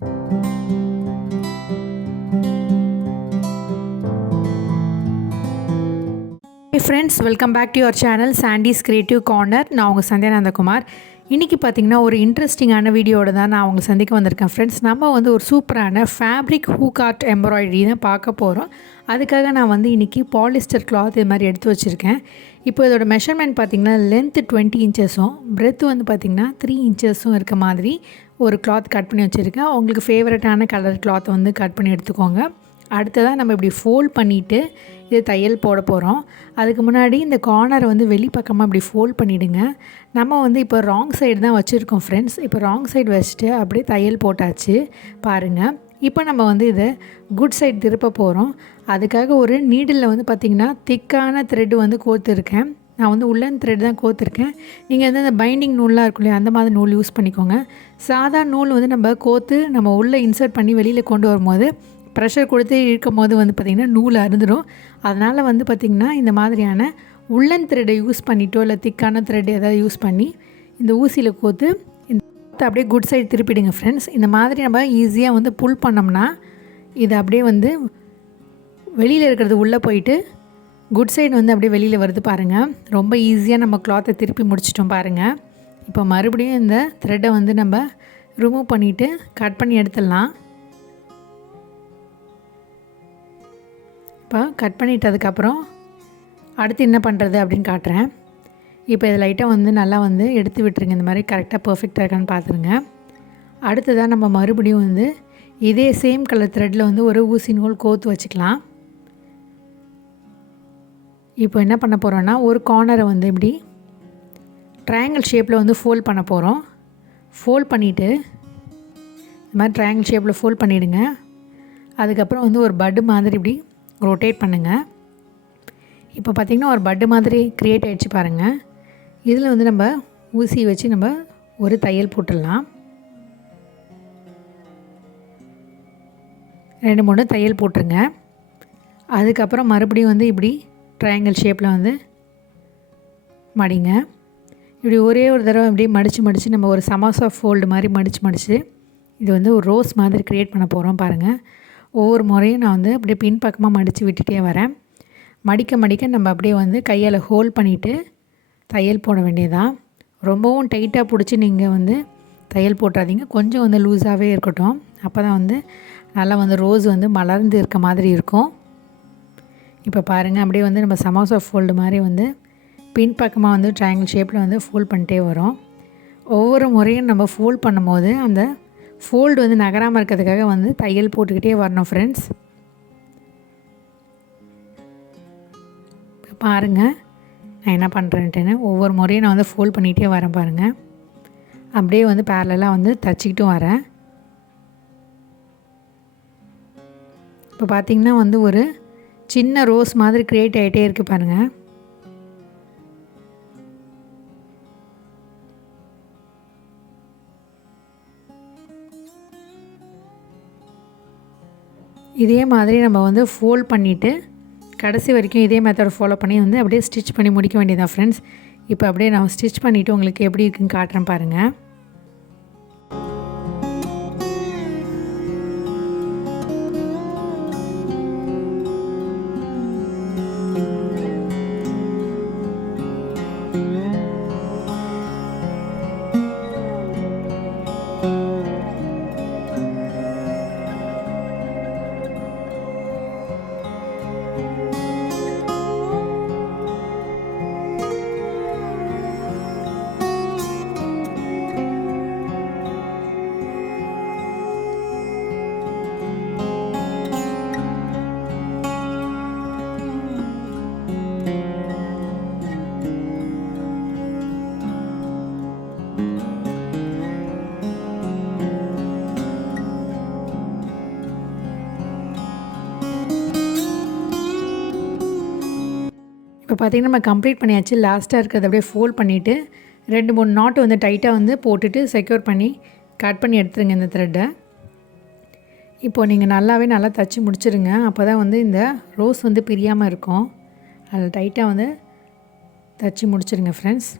Hey friends, welcome back to your channel Sandy's Creative Corner. நான் உங்கள் சந்தியா நந்தகுமார். இன்றைக்கி பார்த்திங்கன்னா ஒரு இன்ட்ரெஸ்டிங்கான வீடியோட தான் நான் உங்களை சந்திக்க வந்திருக்கேன் ஃப்ரெண்ட்ஸ். நம்ம வந்து ஒரு சூப்பரான ஃபேப்ரிக் ஹூக் ஆர்ட் எம்ப்ராய்டரி தான் பார்க்க போகிறோம். அதுக்காக நான் வந்து இன்றைக்கி பாலிஸ்டர் கிளாத் இது மாதிரி எடுத்து வச்சுருக்கேன். இப்போ இதோட மெஷர்மெண்ட் பார்த்திங்கன்னா லென்த்து 20 இன்ச்சஸும் பிரெத்து வந்து பார்த்திங்கன்னா 3 இன்ச்சஸும் இருக்க மாதிரி ஒரு கிளாத் கட் பண்ணி வச்சுருக்கேன். உங்களுக்கு ஃபேவரட்டான கலர் கிளாத்தை வந்து கட் பண்ணி எடுத்துக்கோங்க. அடுத்ததாக நம்ம இப்படி ஃபோல்ட் பண்ணிவிட்டு இது தையல் போட போகிறோம். அதுக்கு முன்னாடி இந்த கார்னரை வந்து வெளிப்பக்கமாக இப்படி ஃபோல்ட் பண்ணிவிடுங்க. நம்ம வந்து இப்போ ராங் சைடு தான் வச்சுருக்கோம் ஃப்ரெண்ட்ஸ். இப்போ ராங் சைடு வச்சுட்டு அப்படியே தையல் போட்டாச்சு பாருங்கள். இப்போ நம்ம வந்து இதை குட் சைடு திருப்ப போகிறோம். அதுக்காக ஒரு நீடிலில் வந்து பார்த்திங்கன்னா திக்கான த்ரெட்டு வந்து கோர்த்துருக்கேன். நான் வந்து உள்ளன் த்ரெட் தான் கோர்த்துருக்கேன். நீங்கள் வந்து அந்த பைண்டிங் நூலாக இருக்கும் இல்லையா, அந்த மாதிரி நூல் யூஸ் பண்ணிக்கோங்க. சாதா நூல் வந்து நம்ம கோர்த்து நம்ம உள்ளே இன்சர்ட் பண்ணி வெளியில் கொண்டு வரும்போது ப்ரெஷர் கொடுத்து இழுக்கும் போது வந்து பார்த்திங்கன்னா நூல் அறுந்துடும். அதனால் வந்து பார்த்திங்கன்னா இந்த மாதிரியான உள்ளன் த்ரெட்டை யூஸ் பண்ணிட்டோ இல்லை திக்கான த்ரெட் எதாவது யூஸ் பண்ணி இந்த ஊசியில் கோர்த்து இந்த அப்படியே குட் சைடு திருப்பிடுங்க ஃப்ரெண்ட்ஸ். இந்த மாதிரி நம்ம ஈஸியாக வந்து புல் பண்ணோம்னா இது அப்படியே வந்து வெளியில் இருக்கிறது உள்ளே போயிட்டு குட் சைடு வந்து அப்படியே வெளியில் வருது பாருங்கள். ரொம்ப ஈஸியாக நம்ம கிளாத்தை திருப்பி முடிச்சிட்டோம் பாருங்கள். இப்போ மறுபடியும் இந்த த்ரெட்டை வந்து நம்ம ரிமூவ் பண்ணிவிட்டு கட் பண்ணி எடுத்துடலாம். இப்போ கட் பண்ணிட்டதுக்கப்புறம் அடுத்து என்ன பண்ணுறது அப்படின்னு காட்டுறேன். இப்போ இதை லைட்டாக வந்து நல்லா வந்து எடுத்து விட்டுருங்க. இந்த மாதிரி கரெக்டாக பர்ஃபெக்டாக இருக்கான்னு பார்த்துருங்க. அடுத்ததாக நம்ம மறுபடியும் வந்து இதே சேம் கலர் த்ரெட்டில் வந்து ஒரு ஊசி நூல் கோர்த்து வச்சுக்கலாம். இப்போ என்ன பண்ண போகிறோன்னா ஒரு கார்னரை வந்து இப்படி ட்ரையாங்கிள் ஷேப்பில் வந்து ஃபோல்ட் பண்ண போகிறோம். ஃபோல்ட் பண்ணிவிட்டு இந்த மாதிரி ட்ரையாங்கிள் ஷேப்பில் ஃபோல்ட் பண்ணிவிடுங்க. அதுக்கப்புறம் வந்து ஒரு பட்டு மாதிரி இப்படி ரொட்டேட் பண்ணுங்கள். இப்போ பார்த்திங்கன்னா ஒரு பட்டு மாதிரி க்ரியேட் ஆகிடுச்சு பாருங்கள். இதில் வந்து நம்ம ஊசி வச்சு நம்ம ஒரு தையல் போட்டுடலாம். 2-3 தையல் போட்டுருங்க. அதுக்கப்புறம் மறுபடியும் வந்து இப்படி ட்ரையாங்கிள் ஷேப்பில் வந்து மடிங்க. இப்படி ஒரே ஒரு தடவை இப்படி மடித்து நம்ம ஒரு சமோசா ஃபோல்டு மாதிரி மடித்து இது வந்து ஒரு ரோஸ் மாதிரி க்ரியேட் பண்ண போகிறோம் பாருங்கள். ஒவ்வொரு முறையும் நான் வந்து அப்படியே பின்பக்கமாக மடித்து விட்டுட்டே வரேன். மடிக்க நம்ம அப்படியே வந்து கையால் ஹோல்ட் பண்ணிவிட்டு தையல் போட வேண்டியதான். ரொம்பவும் டைட்டாக பிடிச்சி நீங்கள் வந்து தையல் போட்டுறாதீங்க. கொஞ்சம் வந்து லூஸாகவே இருக்கட்டும். அப்போ தான் வந்து நல்லா வந்து ரோஸ் வந்து மலர்ந்து இருக்க மாதிரி இருக்கும். இப்போ பாருங்கள் அப்படியே வந்து நம்ம சமோசா ஃபோல்டு மாதிரி வந்து பின்பக்கமாக வந்து ட்ரையாங்கிள் ஷேப்பில் வந்து ஃபோல்ட் பண்ணிட்டே வரோம். ஒவ்வொரு முறையும் நம்ம ஃபோல்ட் பண்ணும்போது அந்த ஃபோல்டு வந்து நகராமல் இருக்கிறதுக்காக வந்து தையல் போட்டுக்கிட்டே வரணும் ஃப்ரெண்ட்ஸ். பாருங்கள் நான் என்ன பண்ணுறேன்ட்டுன்னு ஒவ்வொரு முறையும் நான் வந்து ஃபோல்ட் பண்ணிகிட்டே வரேன் பாருங்கள். அப்படியே வந்து பேரலாக வந்து தச்சிக்கிட்டும் வரேன். இப்போ பார்த்திங்கன்னா வந்து ஒரு சின்ன ரோஸ் மாதிரி க்ரியேட் ஆகிட்டே இருக்குது பாருங்கள். இதே மாதிரி நம்ம வந்து ஃபோல்ட் பண்ணிவிட்டு கடைசி வரைக்கும் இதே மெத்தட் ஃபாலோ பண்ணி வந்து அப்படியே ஸ்டிச் பண்ணி முடிக்க வேண்டியதான் ஃப்ரெண்ட்ஸ். இப்போ அப்படியே நான் ஸ்டிச் பண்ணிவிட்டு உங்களுக்கு எப்படி இருக்குன்னு காட்டுறேன் பாருங்கள். இப்போ பார்த்திங்கன்னா நம்ம கம்ப்ளீட் பண்ணியாச்சு. லாஸ்ட்டாக இருக்கிறத அப்படியே ஃபோல்ட் பண்ணிவிட்டு 2-3 நாட்டு வந்து டைட்டாக வந்து போட்டுட்டு செக்யூர் பண்ணி கட் பண்ணி எடுத்துருங்க இந்த த்ரெட்டை. இப்போது நீங்கள் நல்லா தைச்சி முடிச்சிருங்க. அப்போ தான் வந்து இந்த ரோஸ் வந்து பிரியாமல் இருக்கும். அதில் டைட்டாக வந்து தைச்சி முடிச்சிருங்க ஃப்ரெண்ட்ஸ்.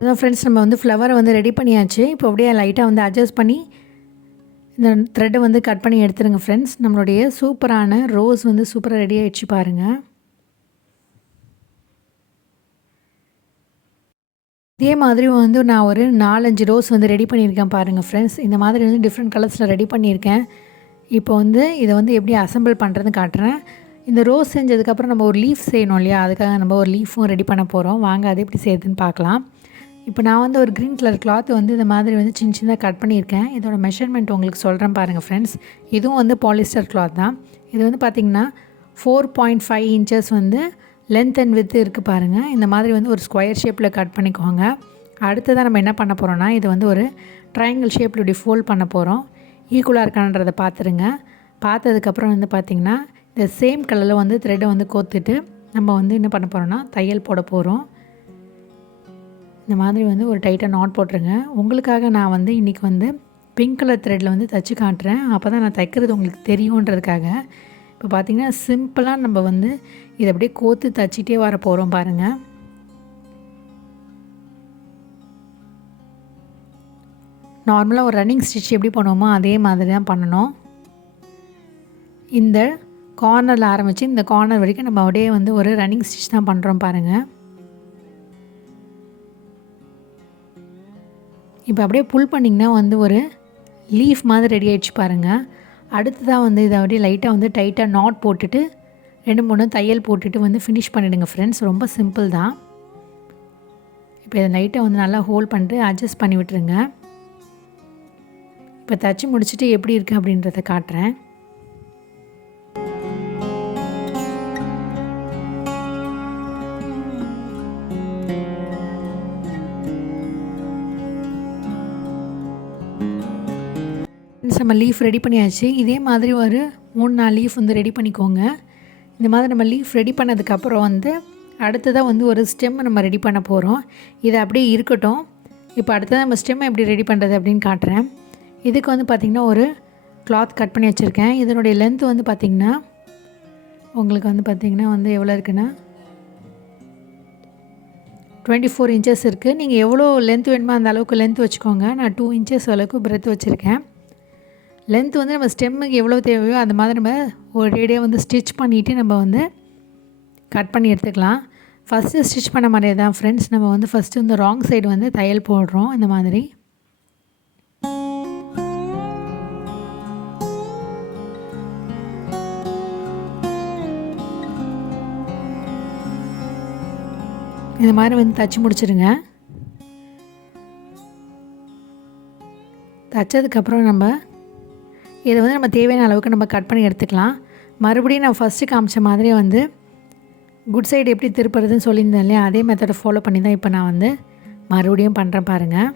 அதான் ஃப்ரெண்ட்ஸ் நம்ம வந்து ஃப்ளவரை வந்து ரெடி பண்ணியாச்சு. இப்போ அப்படியே லைட்டாக வந்து அட்ஜஸ்ட் பண்ணி இந்த த்ரெட்டை வந்து கட் பண்ணி எடுத்துருங்க ஃப்ரெண்ட்ஸ். நம்மளுடைய சூப்பரான ரோஸ் வந்து சூப்பராக ரெடி ஆகிடுச்சு பாருங்கள். இதே மாதிரி வந்து நான் ஒரு 4-5 ரோஸ் வந்து ரெடி பண்ணியிருக்கேன் பாருங்கள் ஃப்ரெண்ட்ஸ். இந்த மாதிரி வந்து டிஃப்ரெண்ட் கலர்ஸில் ரெடி பண்ணியிருக்கேன். இப்போ வந்து இதை வந்து எப்படி அசெம்பிள் பண்ணுறதுன்னு காட்டுறேன். இந்த ரோஸ் செஞ்சதுக்கப்புறம் நம்ம ஒரு லீஃப் செய்யணும் இல்லையா, அதுக்காக நம்ம ஒரு லீஃபும் ரெடி பண்ண போகிறோம். வாங்க அது எப்படி செய்யுதுன்னு பார்க்கலாம். இப்போ நான் வந்து ஒரு க்ரீன் கலர் கிளாத் வந்து இந்த மாதிரி வந்து சின்ன சின்னதாக கட் பண்ணியிருக்கேன். இதோட மெஷர்மெண்ட் உங்களுக்கு சொல்கிறேன் பாருங்கள் ஃப்ரெண்ட்ஸ். இதுவும் வந்து பாலிஸ்டர் கிளாத் தான். இது வந்து பார்த்திங்கன்னா 4.5 இன்ச்சஸ் வந்து லென்த் அண்ட் வித் இருக்குது பாருங்கள். இந்த மாதிரி வந்து ஒரு ஸ்கொயர் ஷேப்பில் கட் பண்ணிக்கோங்க. அடுத்ததாக நம்ம என்ன பண்ண போகிறோன்னா, இது வந்து ஒரு ட்ரையாங்கிள் ஷேப்பில் இப்படி ஃபோல்ட் பண்ண போகிறோம். ஈக்குவலாக இருக்கான்றதை பார்த்துருங்க. பார்த்ததுக்கப்புறம் வந்து பார்த்திங்கன்னா இந்த சேம் கலரில் வந்து த்ரெட்டை வந்து கோத்துட்டு நம்ம வந்து என்ன பண்ண போகிறோன்னா தையல் போட போகிறோம். இந்த மாதிரி வந்து ஒரு டைட்டாக நாட் போட்டுருங்க. உங்களுக்காக நான் வந்து இன்றைக்கி வந்து பிங்க் கலர் த்ரெட்டில் வந்து தைச்சி காட்டுறேன். அப்போ தான் நான் தைக்கிறது உங்களுக்கு தெரியுன்றதுக்காக. இப்போ பார்த்திங்கன்னா சிம்பிளாக நம்ம வந்து இதை அப்படியே கோத்து தைச்சிட்டே வர போகிறோம் பாருங்கள். நார்மலாக ஒரு ரன்னிங் ஸ்டிச் எப்படி பண்ணுவோமோ அதே மாதிரி தான் பண்ணணும். இந்த கார்னரில் ஆரம்பித்து இந்த கார்னர் வரைக்கும் நம்ம அப்படியே வந்து ஒரு ரன்னிங் ஸ்டிச் தான் பண்ணுறோம் பாருங்கள். இப்போ அப்படியே புல் பண்ணிங்கன்னா வந்து ஒரு லீஃப் மாதிரி ரெடி ஆகிடுச்சு பாருங்கள். அடுத்ததாக வந்து இதை அப்படியே லைட்டாக வந்து டைட்டாக நாட் போட்டுட்டு 2-3 தையல் போட்டுட்டு வந்து ஃபினிஷ் பண்ணிவிடுங்க ஃப்ரெண்ட்ஸ். ரொம்ப சிம்பிள் தான். இப்போ இதை லைட்டாக வந்து நல்லா ஹோல்ட் பண்ணிட்டு அட்ஜஸ்ட் பண்ணி விட்டுருங்க. இப்போ தைச்சி முடிச்சுட்டு எப்படி இருக்குது அப்படின்றத காட்டுறேன். நம்ம லீஃப் ரெடி பண்ணியாச்சு. இதே மாதிரி ஒரு 3-4 லீஃப் வந்து ரெடி பண்ணிக்கோங்க. இந்த மாதிரி நம்ம லீஃப் ரெடி பண்ணதுக்கப்புறம் வந்து அடுத்ததாக வந்து ஒரு ஸ்டெம் நம்ம ரெடி பண்ண போகிறோம். இது அப்படியே இருக்கட்டும். இப்போ அடுத்ததாக நம்ம ஸ்டெம்மை எப்படி ரெடி பண்ணுறது அப்படின்னு காட்டுறேன். இதுக்கு வந்து பார்த்திங்கன்னா ஒரு கிளாத் கட் பண்ணி வச்சுருக்கேன். இதனுடைய லென்த் வந்து பார்த்திங்கன்னா உங்களுக்கு வந்து பார்த்திங்கன்னா வந்து எவ்வளோ இருக்குன்னா 24 இன்ச்சஸ் இருக்குது. நீங்கள் எவ்வளோ லென்த் வேணுமோ அந்த அளவுக்கு லென்த் வச்சுக்கோங்க. நான் 2 இன்ச்சஸ் அளவுக்கு பிரெத் வச்சுருக்கேன். லென்த் வந்து நம்ம ஸ்டெம்முக்கு எவ்வளோ தேவையோ அந்த மாதிரி நம்ம ஒரேடியாக வந்து ஸ்டிச் பண்ணிவிட்டு நம்ம வந்து கட் பண்ணி எடுத்துக்கலாம். ஃபஸ்ட்டு ஸ்டிச் பண்ண மாதிரியே தான் ஃப்ரெண்ட்ஸ். நம்ம வந்து ஃபஸ்ட்டு இந்த ராங் சைடு வந்து தையல் போடுறோம் இந்த மாதிரி. இந்த மாதிரி வந்து தைச்சி முடிச்சிடுங்க. தைச்சதுக்கப்புறம் நம்ம இதை வந்து நம்ம தேவையான அளவுக்கு நம்ம கட் பண்ணி எடுத்துக்கலாம். மறுபடியும் நான் ஃபஸ்ட்டு காமிச்ச மாதிரியே வந்து குட் சைடு எப்படி திருப்புறதுன்னு சொல்லியிருந்தேன் இல்லையா, அதே மெத்தடை ஃபாலோ பண்ணி தான் இப்போ நான் வந்து மறுபடியும் பண்ணுறேன் பாருங்கள்.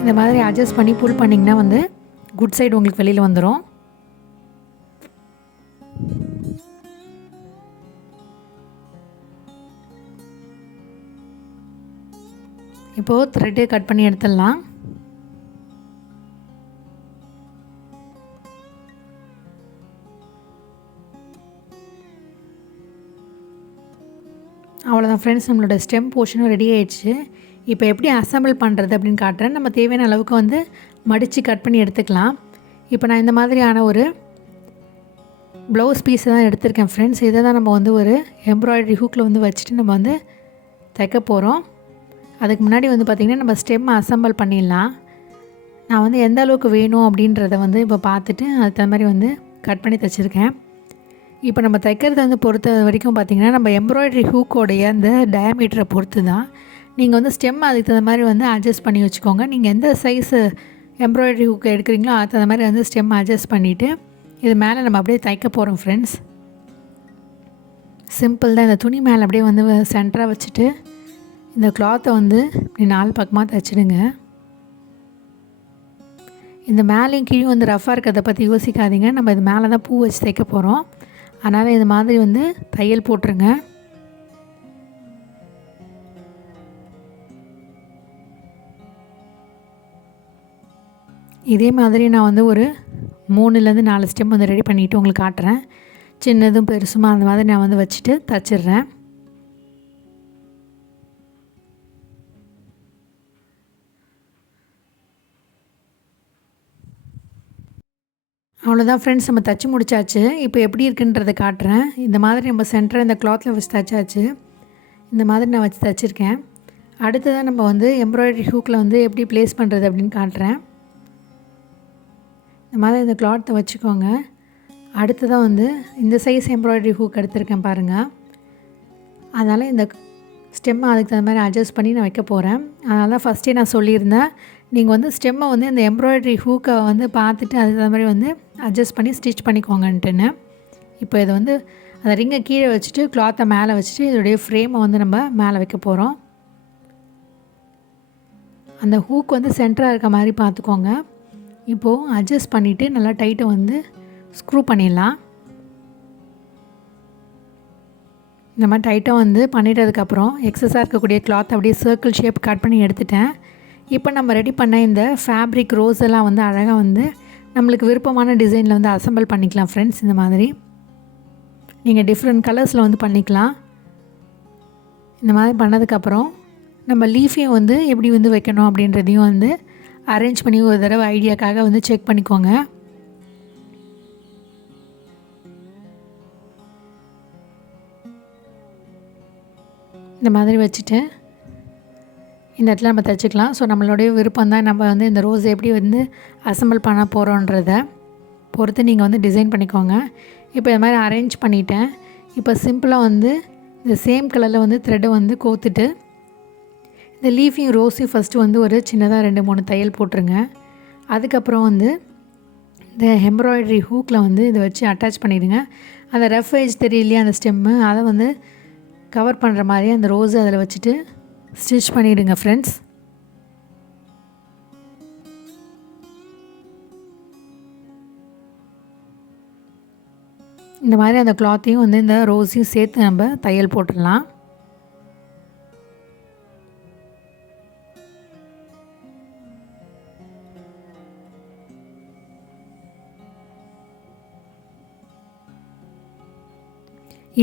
இந்த மாதிரி அட்ஜஸ்ட் பண்ணி புல் பண்ணிங்கன்னா வந்து குட் சைடு உங்களுக்கு வெளியில் வந்துடும். இப்போது த்ரெட்டு கட் பண்ணி எடுத்துடலாம். அவ்வளோதான் ஃப்ரெண்ட்ஸ், நம்மளோட ஸ்டெம் போர்ஷனும் ரெடி ஆகிடுச்சு. இப்போ எப்படி அசம்பிள் பண்ணுறது அப்படின்னு காட்டுறேன். நம்ம தேவையான அளவுக்கு வந்து மடித்து கட் பண்ணி எடுத்துக்கலாம். இப்போ நான் இந்த மாதிரியான ஒரு ப்ளவுஸ் பீஸை தான் எடுத்திருக்கேன் ஃப்ரெண்ட்ஸ். இதை தான் நம்ம வந்து ஒரு எம்ப்ராய்டரி ஹூக்கில் வந்து வச்சுட்டு நம்ம வந்து தைக்க போகிறோம். அதுக்கு முன்னாடி வந்து பார்த்திங்கன்னா நம்ம ஸ்டெம்மை அசம்பிள் பண்ணிடலாம். நான் வந்து எந்த அளவுக்கு வேணும் அப்படின்றத வந்து இப்போ பார்த்துட்டு அதுக்கு தகுந்த மாதிரி வந்து கட் பண்ணி தைச்சிருக்கேன். இப்போ நம்ம தைக்கிறத வந்து பொறுத்த வரைக்கும் பார்த்திங்கன்னா நம்ம எம்ப்ராய்டரி ஹூக்கோடைய அந்த டயாமீட்டரை பொறுத்து தான் நீங்கள் வந்து ஸ்டெம் அதுக்கு தகுந்த மாதிரி வந்து அட்ஜஸ்ட் பண்ணி வச்சுக்கோங்க. நீங்கள் எந்த சைஸு எம்ப்ராய்டரி ஹூக் எடுக்கிறீங்களோ அதுக்கு தகுந்த மாதிரி வந்து ஸ்டெம் அட்ஜஸ்ட் பண்ணிவிட்டு இது மேலே நம்ம அப்படியே தைக்க போகிறோம் ஃப்ரெண்ட்ஸ். சிம்பிள் தான். இந்த துணி மேலே அப்படியே வந்து சென்டராக வச்சுட்டு இந்த கிளாத்தை வந்து இப்படி 4 பக்கமாக தைச்சிடுங்க. இந்த மேலேயும் கீழே வந்து ரஃபாக இருக்கிறத பற்றி யோசிக்காதீங்க. நம்ம இது மேலே தான் பூ வச்சு தைக்க போகிறோம். அதனால் இது மாதிரி வந்து தையல் போட்டுருங்க. இதே மாதிரி நான் வந்து ஒரு 3லேருந்து 4 ஸ்டெம் வந்து ரெடி பண்ணிவிட்டு உங்களுக்கு காட்டுறேன். சின்னதும் பெருசுமா அந்த மாதிரி நான் வந்து வச்சுட்டு தச்சிடுறேன். அவ்வளோதான் ஃப்ரெண்ட்ஸ், நம்ம தச்சு முடிச்சாச்சு. இப்போ எப்படி இருக்குன்றதை காட்டுறேன். இந்த மாதிரி நம்ம சென்டராக இந்த கிளாத்தில் வச்சு தச்சாச்சு. இந்த மாதிரி நான் வச்சு தச்சுருக்கேன். அடுத்ததாக நம்ம வந்து எம்ப்ராய்டரி ஹூக்கில் வந்து எப்படி ப்ளேஸ் பண்ணுறது அப்படின்னு காட்டுறேன். இந்த மாதிரி இந்த கிளாத்தை வச்சுக்கோங்க. அடுத்ததாக வந்து இந்த சைஸ் எம்ப்ராய்டரி ஹூக் எடுத்திருக்கேன் பாருங்கள். அதனால் இந்த ஸ்டெம்மை அதுக்கு தகுந்த மாதிரி அட்ஜஸ்ட் பண்ணி நான் வைக்க போகிறேன். அதனால தான் ஃபஸ்ட்டே நான் சொல்லியிருந்தேன், நீங்கள் வந்து ஸ்டெம்மை வந்து இந்த எம்ப்ராய்டரி ஹூக்கை வந்து பார்த்துட்டு அதுக்கு தகுந்த மாதிரி வந்து அட்ஜஸ்ட் பண்ணி ஸ்டிச் பண்ணிக்கோங்கன்ட்டுன்னு. இப்போ இதை வந்து அந்த ரிங்கை கீழே வச்சுட்டு கிளாத்தை மேலே வச்சுட்டு இதோடைய ஃப்ரேமை வந்து நம்ம மேலே வைக்க போகிறோம். அந்த ஹூக் வந்து சென்டராக இருக்க மாதிரி பார்த்துக்கோங்க. இப்போது அட்ஜஸ்ட் பண்ணிவிட்டு நல்லா டைட்டை வந்து ஸ்க்ரூ பண்ணிடலாம். இந்த மாதிரி டைட்டாக வந்து பண்ணிட்டதுக்கப்புறம் எக்ஸஸாக இருக்கக்கூடிய கிளாத் அப்படியே சர்க்கிள் ஷேப் கட் பண்ணி எடுத்துட்டேன். இப்போ நம்ம ரெடி பண்ண இந்த ஃபேப்ரிக் ரோஸ் எல்லாம் வந்து அழகாக வந்து நம்மளுக்கு விருப்பமான டிசைனில் வந்து அசம்பிள் பண்ணிக்கலாம் ஃப்ரெண்ட்ஸ். இந்த மாதிரி நீங்கள் டிஃப்ரெண்ட் கலர்ஸில் வந்து பண்ணிக்கலாம். இந்த மாதிரி பண்ணதுக்கப்புறம் நம்ம லீஃபையும் வந்து எப்படி வந்து வைக்கணும் அப்படின்றதையும் வந்து அரேஞ்ச் பண்ணி ஒரு தடவை ஐடியாக்காக வந்து செக் பண்ணிக்கோங்க. இந்த மாதிரி வச்சுட்டு இந்த இடத்துல நம்ம தைச்சிக்கலாம். ஸோ நம்மளுடைய விருப்பம் தான், நம்ம வந்து இந்த ரோஸ் எப்படி வந்து அசம்பிள் பண்ண போகிறோன்றதை பொறுத்து நீங்கள் வந்து டிசைன் பண்ணிக்கோங்க. இப்போ இந்த மாதிரி அரேஞ்ச் பண்ணிட்டேன். இப்போ சிம்பிளாக வந்து இந்த சேம் கலரில் வந்து த்ரெட்டை வந்து கோத்துட்டு இந்த லீஃபையும் ரோஸையும் ஃபஸ்ட்டு வந்து ஒரு சின்னதாக 2-3 தையல் போட்டுருங்க. அதுக்கப்புறம் வந்து இந்த எம்ப்ராய்டரி ஹூக்கில் வந்து இதை வச்சு அட்டாச் பண்ணிவிடுங்க. அந்த ரஃப் எட்ஜ் தெரியலையே அந்த ஸ்டெம்மு, அதை வந்து கவர் பண்ணுற மாதிரி அந்த ரோஸை அதில் வச்சுட்டு ஸ்டிச் பண்ணிவிடுங்க ஃப்ரெண்ட்ஸ். இந்த மாதிரி அந்த கிளாத்தையும் வந்து இந்த ரோஸையும் சேர்த்து நம்ம தையல் போட்டுடலாம்.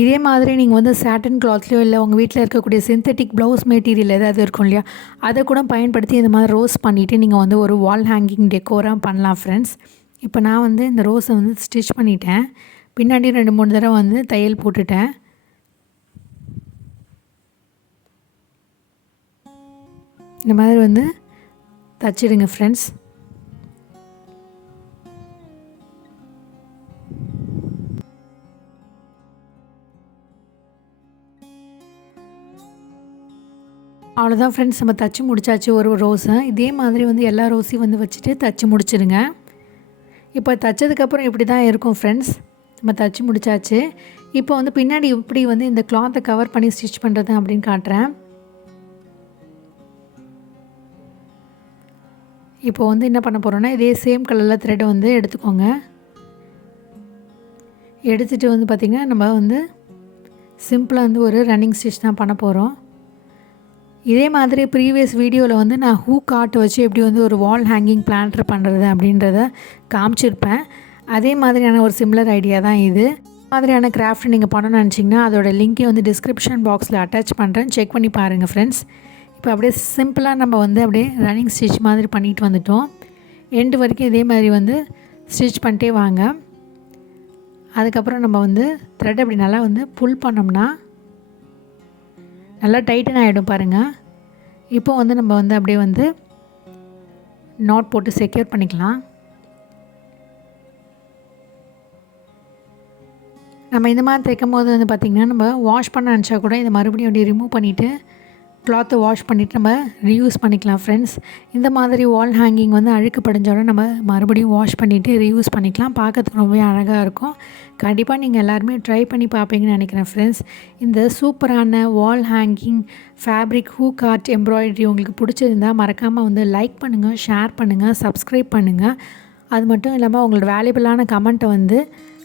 இதே மாதிரி நீங்கள் வந்து சாட்டன் கிளாத்லையோ இல்லை உங்கள் வீட்டில் இருக்கக்கூடிய சிந்தட்டிக் ப்ளவுஸ் மெட்டீரியல் ஏதாவது இருக்கும் இல்லையா, அதை கூட பயன்படுத்தி இந்த மாதிரி ரோஸ் பண்ணிவிட்டு நீங்கள் வந்து ஒரு வால் ஹேங்கிங் டெக்கோராக பண்ணலாம் ஃப்ரெண்ட்ஸ். இப்போ நான் வந்து இந்த ரோஸை வந்து ஸ்டிச் பண்ணிட்டேன். பின்னாடி 2-3 தடவை வந்து தையல் போட்டுட்டேன். இந்த மாதிரி வந்து தச்சிடுங்க ஃப்ரெண்ட்ஸ். அவ்வளோதான் ஃப்ரெண்ட்ஸ், நம்ம தச்சு முடிச்சாச்சு ஒரு ரோஸை. இதே மாதிரி வந்து எல்லா ரோஸையும் வந்து வச்சுட்டு தச்சு முடிச்சிடுங்க. இப்போ தைச்சதுக்கப்புறம் இப்படி தான் இருக்கும் ஃப்ரெண்ட்ஸ். நம்ம தச்சு முடிச்சாச்சு. இப்போ வந்து பின்னாடி எப்படி வந்து இந்த கிளாத்தை கவர் பண்ணி ஸ்டிச் பண்ணுறது அப்படின்னு காட்டுறேன். இப்போ வந்து என்ன பண்ண போகிறோன்னா, இதே சேம் கலரில் த்ரெட்டை வந்து எடுத்துக்கோங்க. எடுத்துகிட்டு வந்து பார்த்திங்கன்னா நம்ம வந்து சிம்பிளாக வந்து ஒரு ரன்னிங் ஸ்டிச் தான் பண்ண போகிறோம். இதே மாதிரி ப்ரீவியஸ் வீடியோவில் வந்து நான் ஹூக் ஆர்ட் வச்சு எப்படி வந்து ஒரு வால் ஹேங்கிங் பிளான்டர் பண்ணுறது அப்படின்றத காமிச்சிருப்பேன். அதே மாதிரியான ஒரு சிமிலர் ஐடியா தான் இது. மாதிரியான கிராஃப்ட் நீங்கள் பண்ணணும்னு நினச்சிங்கன்னா அதோட லிங்க்கை வந்து டிஸ்கிரிப்ஷன் பாக்ஸில் அட்டாச் பண்ணுறேன், செக் பண்ணி பாருங்கள் ஃப்ரெண்ட்ஸ். இப்போ அப்படியே சிம்பிளாக நம்ம வந்து அப்படியே ரன்னிங் ஸ்டிச் மாதிரி பண்ணிட்டு வந்துட்டோம். எண்டு வரைக்கும் இதே மாதிரி வந்து ஸ்டிச் பண்ணிட்டே வாங்க. அதுக்கப்புறம் நம்ம வந்து த்ரெட் அப்படி நல்லா வந்து புல் பண்ணோம்னா நல்லா டைட்டன் ஆகிடும் பாருங்கள். இப்போ வந்து நம்ம வந்து அப்படியே வந்து நாட் போட்டு செக்யூர் பண்ணிக்கலாம். நம்ம இந்த மாதிரி தைக்கும் போது வந்து பார்த்திங்கன்னா நம்ம வாஷ் பண்ண நினச்சா கூட இதை மறுபடியும் அப்படியே ரிமூவ் பண்ணிவிட்டு கிளாத்தை வாஷ் பண்ணிவிட்டு நம்ம ரீயூஸ் பண்ணிக்கலாம் ஃப்ரெண்ட்ஸ். இந்த மாதிரி வால் ஹேங்கிங் வந்து அழுக்கு படிஞ்சோட நம்ம மறுபடியும் வாஷ் பண்ணிவிட்டு ரீயூஸ் பண்ணிக்கலாம். பார்க்கறதுக்கு ரொம்பவே அழகாக இருக்கும். கண்டிப்பாக நீங்கள் எல்லாருமே ட்ரை பண்ணி பார்ப்பீங்கன்னு நினைக்கிறேன் ஃப்ரெண்ட்ஸ். இந்த சூப்பரான wall hanging fabric hook art embroidery உங்களுக்கு பிடிச்சிருந்தால் மறக்காமல் வந்து லைக் பண்ணுங்கள், ஷேர் பண்ணுங்கள், சப்ஸ்கிரைப் பண்ணுங்கள். அது மட்டும் இல்லாமல் உங்களோட வேல்யூபிளான கமெண்ட்டை வந்து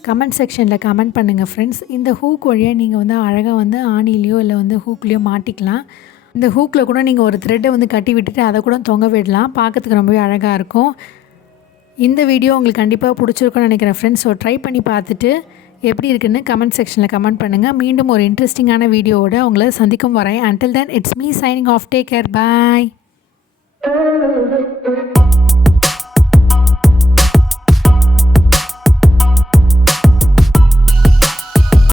கமெண்ட் செக்ஷனில் கமெண்ட் பண்ணுங்கள் ஃப்ரெண்ட்ஸ். இந்த ஹூக் வழியாக நீங்கள் வந்து அழகாக வந்து ஆணிலையோ இல்லை வந்து ஹூக்லேயோ மாட்டிக்கலாம். இந்த ஹூக்கில் கூட நீங்கள் ஒரு த்ரெட்டை வந்து கட்டி விட்டுட்டு அதை கூட தொங்க விடலாம். பார்க்கறதுக்கு ரொம்பவே அழகாக இருக்கும். இந்த வீடியோ உங்களுக்கு கண்டிப்பாக பிடிச்சிருக்கும்னு நினைக்கிறேன் ஃப்ரெண்ட்ஸ். ஸோ ட்ரை பண்ணி பார்த்துட்டு எப்படி இருக்குன்னு கமெண்ட் செக்ஷனில் கமெண்ட் பண்ணுங்கள். மீண்டும் ஒரு இன்ட்ரெஸ்டிங்கான வீடியோவோட உங்களை சந்திக்கும் வரேன். Until then, it's me signing off. Take care. Bye.